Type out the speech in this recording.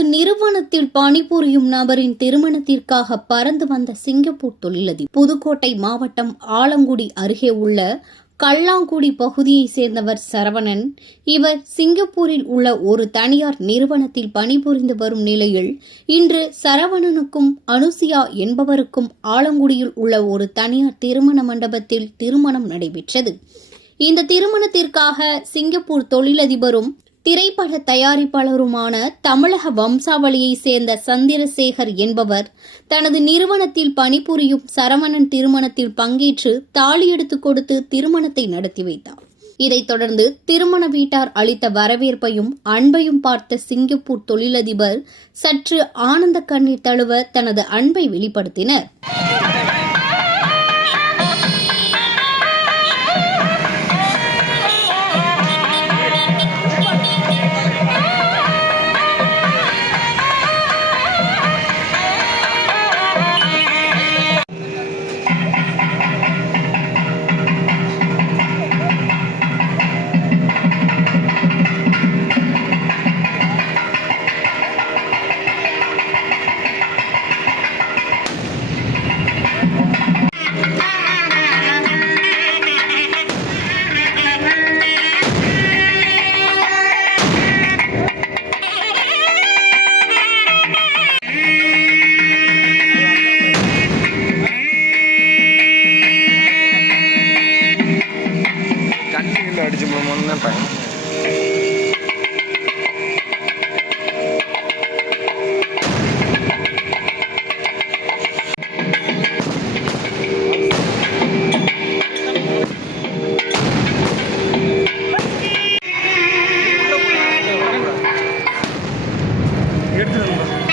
தனது நிறுவனத்தில் பணிபுரியும் நபரின் திருமணத்திற்காக பறந்து வந்த சிங்கப்பூர் தொழிலதிபர். புதுக்கோட்டை மாவட்டம் ஆலங்குடி அருகே உள்ள கல்லாங்குடி பகுதியைச் சேர்ந்தவர் சரவணன். இவர் சிங்கப்பூரில் உள்ள ஒரு தனியார் நிறுவனத்தில் பணிபுரிந்து வரும் நிலையில் இன்று சரவணனுக்கும் அனுசியா என்பவருக்கும் ஆலங்குடியில் உள்ள ஒரு தனியார் திருமண மண்டபத்தில் திருமணம் நடைபெற்றது. இந்த திருமணத்திற்காக சிங்கப்பூர் தொழிலதிபரும் திரைப்பட தயாரிப்பாளருமான தமிழக வம்சாவளியை சேர்ந்த சந்திரசேகர் என்பவர் தனது நிறுவனத்தில் பணிபுரியும் சரவணன் திருமணத்தில் பங்கேற்று தாலி எடுத்து கொடுத்து திருமணத்தை நடத்தி வைத்தார். இதைத் தொடர்ந்து திருமண வீட்டார் அளித்த வரவேற்பையும் அன்பையும் பார்த்த சிங்கப்பூர் தொழிலதிபர் சற்று ஆனந்த கண்ணீர் தழுவ தனது அன்பை வெளிப்படுத்தினர். அடிச்சு போகணும்னு பையன் எடுத்து